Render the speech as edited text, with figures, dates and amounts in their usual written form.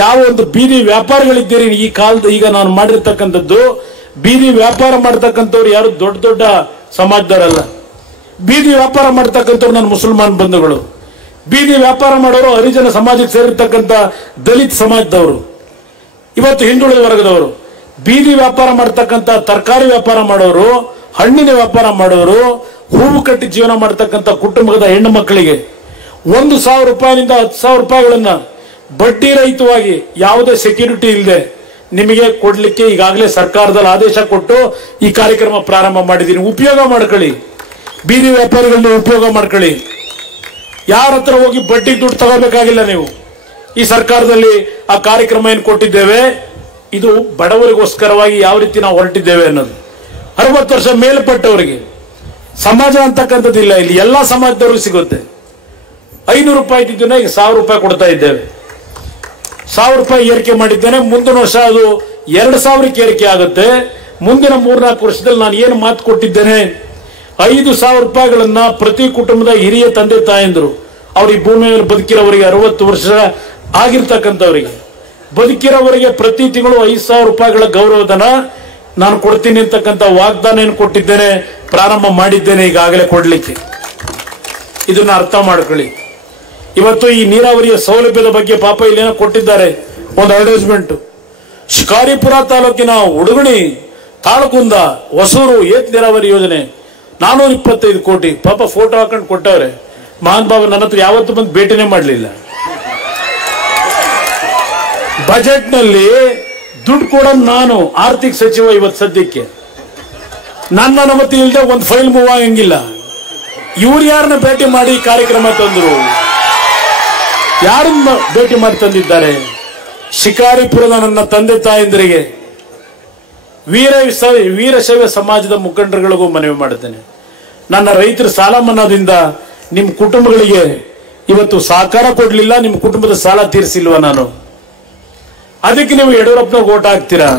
ಯಾವ ಒಂದು ಬೀದಿ ವ್ಯಾಪಾರಿಗಳಿದ್ದೀರಿ ಈ ಕಾಲದ, ಈಗ ನಾನು ಮಾಡಿರ್ತಕ್ಕಂಥದ್ದು ಬೀದಿ ವ್ಯಾಪಾರ ಮಾಡ್ತಕ್ಕಂಥವ್ರು ಯಾರು ದೊಡ್ಡ ದೊಡ್ಡ ಸಮಾಜದವರಲ್ಲ. ಬೀದಿ ವ್ಯಾಪಾರ ಮಾಡ್ತಕ್ಕಂಥವ್ರು ನನ್ನ ಮುಸಲ್ಮಾನ್ ಬಂಧುಗಳು, ಬೀದಿ ವ್ಯಾಪಾರ ಮಾಡೋರು ಹರಿಜನ ಸಮಾಜಕ್ಕೆ ಸೇರಿರ್ತಕ್ಕಂಥ ದಲಿತ ಸಮಾಜದವರು, ಇವತ್ತು ಹಿಂದುಳಿದ ವರ್ಗದವರು, ಬೀದಿ ವ್ಯಾಪಾರ ಮಾಡ್ತಕ್ಕಂಥ ತರಕಾರಿ ವ್ಯಾಪಾರ ಮಾಡೋರು, ಹಣ್ಣಿನ ವ್ಯಾಪಾರ ಮಾಡೋರು, ಹೂವು ಕಟ್ಟಿ ಜೀವನ ಮಾಡ್ತಕ್ಕಂಥ ಕುಟುಂಬದ ಹೆಣ್ಣು ಮಕ್ಕಳಿಗೆ 1,000 ರೂಪಾಯಿನಿಂದ 10,000 ರೂಪಾಯಿಗಳನ್ನ ಬಡ್ಡಿ ರಹಿತವಾಗಿ ಯಾವುದೇ ಸೆಕ್ಯೂರಿಟಿ ಇಲ್ಲದೆ ನಿಮಗೆ ಕೊಡ್ಲಿಕ್ಕೆ ಈಗಾಗಲೇ ಸರ್ಕಾರದಲ್ಲಿ ಆದೇಶ ಕೊಟ್ಟು ಈ ಕಾರ್ಯಕ್ರಮ ಪ್ರಾರಂಭ ಮಾಡಿದ್ದೀನಿ. ಉಪಯೋಗ ಮಾಡ್ಕೊಳ್ಳಿ, ಬೀದಿ ವ್ಯಾಪಾರಿಗಳನ್ನ ಉಪಯೋಗ ಮಾಡ್ಕೊಳ್ಳಿ. ಯಾರ ಹತ್ರ ಹೋಗಿ ಬಡ್ಡಿ ದುಡ್ಡು ತಗೋಬೇಕಾಗಿಲ್ಲ. ನೀವು ಈ ಸರ್ಕಾರದಲ್ಲಿ ಆ ಕಾರ್ಯಕ್ರಮ ಏನು ಕೊಟ್ಟಿದ್ದೇವೆ, ಇದು ಬಡವರಿಗೋಸ್ಕರವಾಗಿ ಯಾವ ರೀತಿ ನಾವು ಹೊರಟಿದ್ದೇವೆ ಅನ್ನೋದು. 60 ವರ್ಷ ಮೇಲ್ಪಟ್ಟವರಿಗೆ ಸಮಾಜ ಅಂತಕ್ಕಂಥದ್ದಿಲ್ಲ, ಇಲ್ಲಿ ಎಲ್ಲಾ ಸಮಾಜದವ್ರಿಗೆ ಸಿಗುತ್ತೆ. 500 ರೂಪಾಯಿ ಇದ್ದಿದ್ದನ್ನ ಈಗ 1,000 ರೂಪಾಯಿ ಕೊಡ್ತಾ ಇದ್ದೇವೆ. 1,000 ರೂಪಾಯಿ ಏರಿಕೆ ಮಾಡಿದ್ದೇನೆ. ಮುಂದಿನ ವರ್ಷ ಅದು 2,000ಕ್ಕೆ ಏರಿಕೆ ಆಗುತ್ತೆ. ಮುಂದಿನ 3-4 ವರ್ಷದಲ್ಲಿ ನಾನು ಏನು ಮಾತು ಕೊಟ್ಟಿದ್ದೇನೆ, 5,000 ರೂಪಾಯಿಗಳನ್ನ ಪ್ರತಿ ಕುಟುಂಬದ ಹಿರಿಯ ತಂದೆ ತಾಯಂದ್ರು, ಅವ್ರ ಈ ಭೂಮಿ ಮೇಲೆ ಬದುಕಿರೋವರಿಗೆ 60 ವರ್ಷ ಆಗಿರ್ತಕ್ಕಂಥವರಿಗೆ ಬದುಕಿರೋವರಿಗೆ ಪ್ರತಿ ತಿಂಗಳು 5,000 ರೂಪಾಯಿಗಳ ಗೌರವಧನ ನಾನು ಕೊಡ್ತೀನಿ ಅಂತಕ್ಕಂಥ ವಾಗ್ದಾನ ಏನು ಕೊಟ್ಟಿದ್ದೇನೆ, ಪ್ರಾರಂಭ ಮಾಡಿದ್ದೇನೆ ಈಗಾಗಲೇ ಕೊಡ್ಲಿಕ್ಕೆ. ಇದನ್ನ ಅರ್ಥ ಮಾಡ್ಕೊಳ್ಳಿ. ಇವತ್ತು ಈ ನೀರಾವರಿಯ ಸೌಲಭ್ಯದ ಬಗ್ಗೆ ಪಾಪ ಇಲ್ಲೇನೋ ಕೊಟ್ಟಿದ್ದಾರೆ ಒಂದು ಅಡ್ವರ್ಟೈಸ್ಮೆಂಟ್. ಶಿಕಾರಿಪುರ ತಾಲೂಕಿನ ಉಡುಗಣಿ, ತಾಳಕುಂದ, ಹೊಸೂರು ಏತ್ ನೀರಾವರಿ ಯೋಜನೆ 425 ಕೋಟಿ. ಪಾಪ ಫೋಟೋ ಹಾಕೊಂಡು ಕೊಟ್ಟವ್ರೆ. ಮಹಾನ್ ಬಾಬು ನನ್ನ ಹತ್ರ ಯಾವತ್ತೂ ಬಂದು ಭೇಟಿನೇ ಮಾಡಲಿಲ್ಲ. ಬಜೆಟ್ ನಲ್ಲಿ ದುಡ್ಡು ಕೊಡೋದು ನಾನು, ಆರ್ಥಿಕ ಸಚಿವ ಇವತ್ತು ಸದ್ಯಕ್ಕೆ. ನನ್ನ ಅನುಮತಿ ಇಲ್ಲದೆ ಒಂದು ಫೈಲ್ ಮೂವ್ ಆಗಂಗಿಲ್ಲ. ಇವ್ರು ಯಾರನ್ನ ಭೇಟಿ ಮಾಡಿ ಕಾರ್ಯಕ್ರಮ ತಂದ್ರು, ಯಾರನ್ನ ಭೇಟಿ ಮಾಡಿ ತಂದಿದ್ದಾರೆ? ಶಿಕಾರಿಪುರದ ನನ್ನ ತಂದೆ ತಾಯಂದಿರಿಗೆ, ವೀರಶೈವ ಸಮಾಜದ ಮುಖಂಡರುಗಳಿಗೂ ಮನವಿ ಮಾಡುತ್ತೇನೆ. ನನ್ನ ರೈತರ ಸಾಲ ಮನ್ನಾದಿಂದ ನಿಮ್ಮ ಕುಟುಂಬಗಳಿಗೆ ಇವತ್ತು ಸಹಕಾರ ಕೊಡ್ಲಿಲ್ಲ, ನಿಮ್ಮ ಕುಟುಂಬದ ಸಾಲ ತೀರಿಸಿಲ್ವ ನಾನು? ಅದಕ್ಕೆ ನೀವು ಯಡಿಯೂರಪ್ಪನ ಓಟ್ ಹಾಕ್ತೀರಾ?